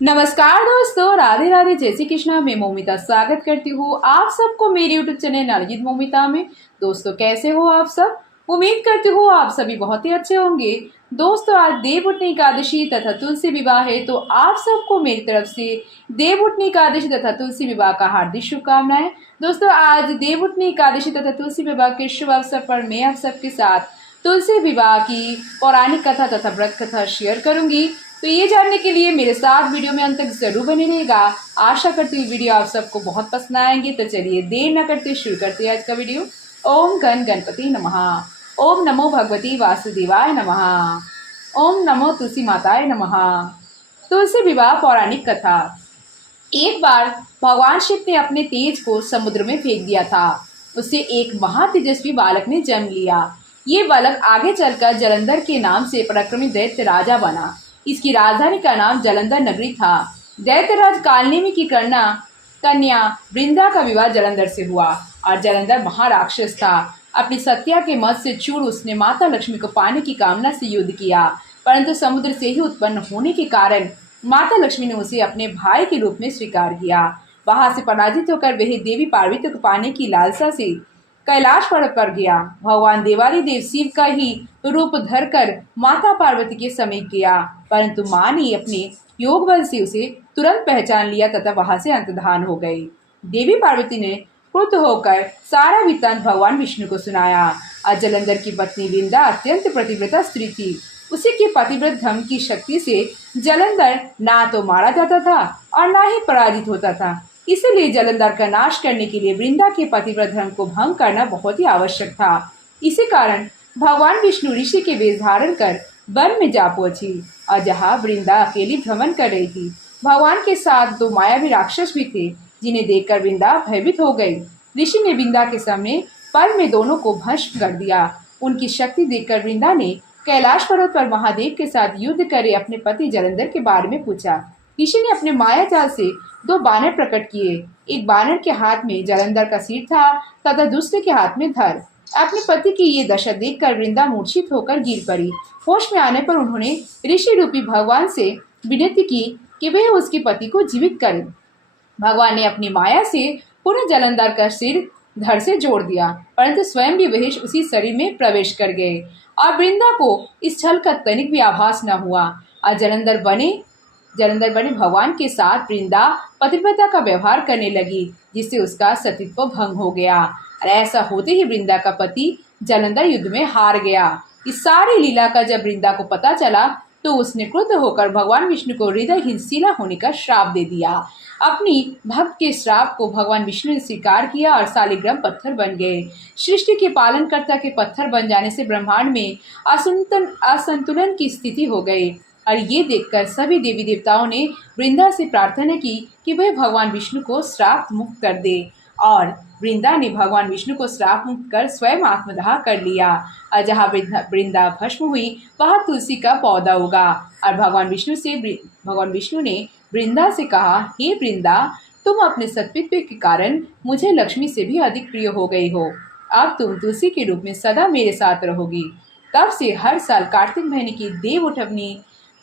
नमस्कार दोस्तों, राधे राधे, जय श्री कृष्णा। मैं मोमिता स्वागत करती हूँ आप सबको मेरे यूट्यूब चैनल नवजीत मोमिता में। दोस्तों कैसे हो आप सब? उम्मीद करती हूँ आप सभी बहुत ही अच्छे होंगे। दोस्तों आज देवउठनी एकादशी तथा तुलसी विवाह है, तो आप सबको मेरी तरफ से देवउठनी एकादशी तथा तुलसी विवाह का हार्दिक शुभकामनाएं। दोस्तों आज देवउठनी एकादशी तथा तुलसी विवाह के शुभ अवसर पर मैं आप सबके साथ तुलसी विवाह की पौराणिक कथा तथा व्रत कथा शेयर करूंगी। तो ये जानने के लिए मेरे साथ वीडियो में अंत तक जरूर बने रहेगा। आशा करती हूँ वीडियो आप सबको बहुत पसंद आएंगे। तो चलिए देर न करते शुरू करते हैं आज का वीडियो। ओम गण गणपति नमः। ओम नमो भगवती वासुदेवाय नमः। ओम नमो तुलसी माताय नमः। तुलसी विवाह पौराणिक कथा। एक बार भगवान शिव ने अपने तेज को समुद्र में फेंक दिया था। उससे एक महातेजस्वी बालक ने जन्म लिया। ये बालक आगे चलकर जलंधर के नाम से पराक्रमी दैत्य राजा बना। इसकी राजधानी का नाम जलंधर नगरी था। दैत्यराज कालनेमी की कन्या वृंदा का विवाह जलंधर से हुआ और जलंधर महाराक्षस था। अपनी सत्या के मत से चूर उसने माता लक्ष्मी को पाने की कामना से युद्ध किया, परंतु समुद्र से ही उत्पन्न होने के कारण माता लक्ष्मी ने उसे अपने भाई के रूप में स्वीकार किया। वहां से पराजित होकर वह देवी पार्वती को पाने की लालसा से कैलाश पर्वत पर गया। भगवान देवाली देव शिव का ही रूप धरकर माता पार्वती के समीप गया, परंतु मां ने अपने योग बल से उसे तुरंत पहचान लिया तथा वहां से अंतर्धान हो गई। देवी पार्वती ने क्रुद्ध होकर सारा वृत्तांत भगवान विष्णु को सुनाया। और जलंधर की पत्नी वृंदा अत्यंत पतिव्रता स्त्री थी। उसी के पतिव्रत धर्म की शक्ति से जलंधर ना तो मारा जाता था और ना ही पराजित होता था। इसीलिए जलंधर का नाश करने के लिए वृंदा के पतिव्रत धर्म को भंग करना बहुत ही आवश्यक था। इसी कारण भगवान विष्णु ऋषि के वेश धारण कर वन में जा पहुंची और जहाँ वृंदा अकेली भ्रमण कर रही थी, भगवान के साथ दो मायावी राक्षस भी थे, जिन्हें देखकर वृंदा भयभीत हो गई। ऋषि ने वृंदा के सामने पल में दोनों को भस्म कर दिया। उनकी शक्ति देखकर वृंदा ने कैलाश पर्वत पर महादेव के साथ युद्ध करे अपने पति जलंधर के बारे में पूछा। ऋषि ने अपने माया जाल से दो बानर प्रकट किए। एक बानर के हाथ में जलंधर का सिर था तथा दूसरे के हाथ में धड़। अपने पति की ये दशा देखकर वृंदा मूर्छित होकर गिर पड़ी। होश में आने पर उन्होंने ऋषि रूपी भगवान से विनती की कि वे उसके पति को जीवित करें। भगवान ने अपनी माया से पुनः जलंधर का सिर धड़ से जोड़ दिया, परंतु स्वयं भी वह उसी शरीर में प्रवेश कर गए और वृंदा को इस छल का तनिक भी आभास न हुआ। और जलंधर बने भगवान के साथ वृंदा पतिव्रता का व्यवहार करने लगी, जिससे उसका सतीत्व भंग हो गया। और ऐसा होते ही वृंदा का पति जलंधर युद्ध में हार गया। इस सारी लीला का जब वृंदा को पता चला तो उसने क्रुद्ध होकर भगवान विष्णु को हृदय हिंसीला होने का श्राप दे दिया। अपनी भक्त के श्राप को भगवान विष्णु ने स्वीकार किया और शालिग्राम पत्थर बन गए। सृष्टि के पालनकर्ता के पत्थर बन जाने से ब्रह्मांड में असंतुलन की स्थिति हो गई। और ये देखकर सभी देवी देवताओं ने वृंदा से प्रार्थना की कि वह भगवान विष्णु को श्राप मुक्त कर दे। और वृंदा ने भगवान विष्णु को श्राप मुक्त कर स्वयं आत्मदाह कर लिया। और जहाँ वृंदा भस्म हुई वहाँ तुलसी का पौधा उगा। और भगवान विष्णु ने वृंदा से कहा, हे वृंदा, तुम अपने सत्वित्व के कारण मुझे लक्ष्मी से भी अधिक प्रिय हो गई हो। अब तुम तुलसी के रूप में सदा मेरे साथ रहोगी। तब से हर साल कार्तिक महीने की देवउठनी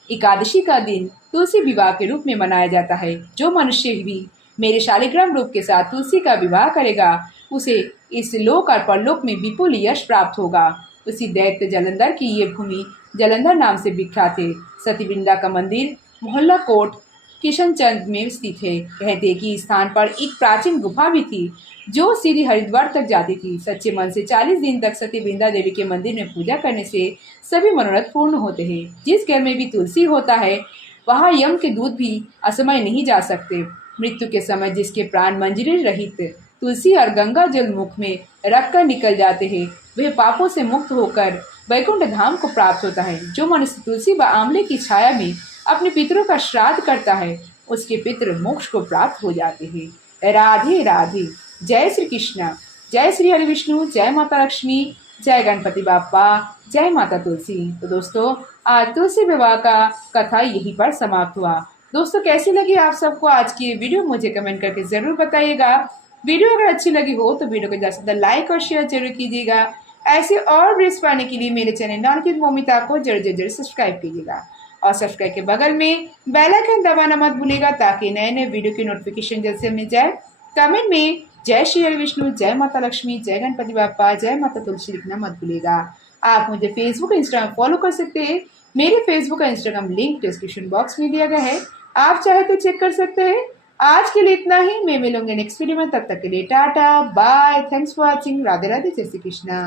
एकादशी का दिन तुलसी विवाह के रूप में मनाया जाता है। जो मनुष्य भी मेरे शालिग्राम रूप के साथ तुलसी का विवाह करेगा, उसे इस लोक और परलोक में विपुल यश प्राप्त होगा। उसी दैत्य जलंधर की ये भूमि जलंधर नाम से विख्यात है। सती वृंदा का मंदिर मोहल्ला कोट किशनचंद में स्थित है। कहते हैं कि इस स्थान पर एक प्राचीन गुफा भी थी जो सीधी हरिद्वार तक जाती थी। सच्चे मन से 40 दिन तक सती वृंदा देवी के मंदिर में पूजा करने से सभी मनोरथ पूर्ण होते हैं। जिस घर में भी तुलसी होता है वहाँ यम के दूत भी असमय नहीं जा सकते। मृत्यु के समय जिसके प्राण मंजरी रहित तुलसी और गंगा जल मुख में रखकर निकल जाते हैं, वह पापों से मुक्त होकर वैकुंठ धाम को प्राप्त होता है। जो मनुष्य तुलसी व आंवले की छाया में अपने पितरों का श्राद्ध करता है, उसके पितृ मोक्ष को प्राप्त हो जाते हैं। राधे राधे। जय श्री कृष्ण। जय श्री हरि विष्णु। जय माता लक्ष्मी। जय गणपति बाप्पा। जय माता तुलसी। तो दोस्तों आज तुलसी विवाह का कथा यहीं पर समाप्त हुआ। दोस्तों कैसी लगी आप सबको आज की वीडियो, मुझे कमेंट करके जरूर बताइएगा। वीडियो अगर अच्छी लगी हो तो वीडियो को ज़्यादा से ज़्यादा लाइक और शेयर जरूर कीजिएगा। ऐसे और वीडियोस पाने के लिए मेरे चैनल नवजीत मोमिता को जरूर सब्सक्राइब कीजिएगा। और सब्सक्राइब के बगल में बेल आइकन दबाना मत भूलिएगा ताकि नए नए वीडियो की नोटिफिकेशन जल्द से मिल जाए। कमेंट में जय श्री हरि विष्णु, जय माता लक्ष्मी, जय गणपति बाप्पा, जय माता तुलसी लिखना मत भूलिएगा। आप मुझे फेसबुक इंस्टाग्राम फॉलो कर सकते हैं। मेरे फेसबुक का इंस्टाग्राम लिंक डिस्क्रिप्शन बॉक्स में दिया गया है, आप चाहे तो चेक कर सकते हैं। आज के लिए इतना ही, मैं मिलूंगी नेक्स्ट वीडियो में, तब तक के लिए ta-ta bye, thanks for watching, Radhe Radhe, जय श्री कृष्णा।